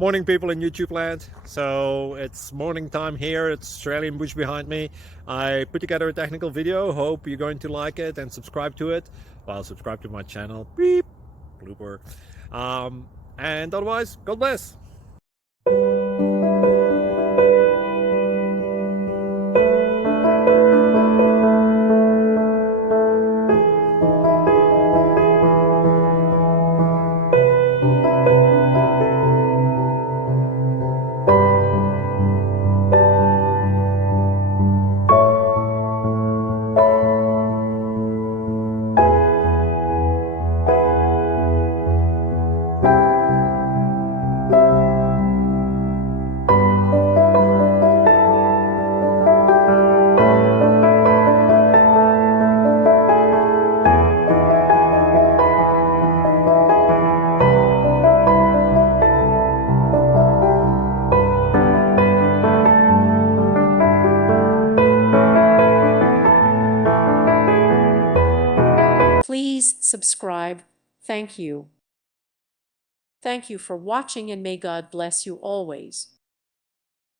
Morning, people in YouTube land. So it's morning time here. It's Australian bush behind me. I put together a technical video. Hope you're going to like it and subscribe to it. Well, subscribe to my channel. Beep. Blooper. And otherwise, God bless. Please subscribe. Thank you. Thank you for watching, and may God bless you always.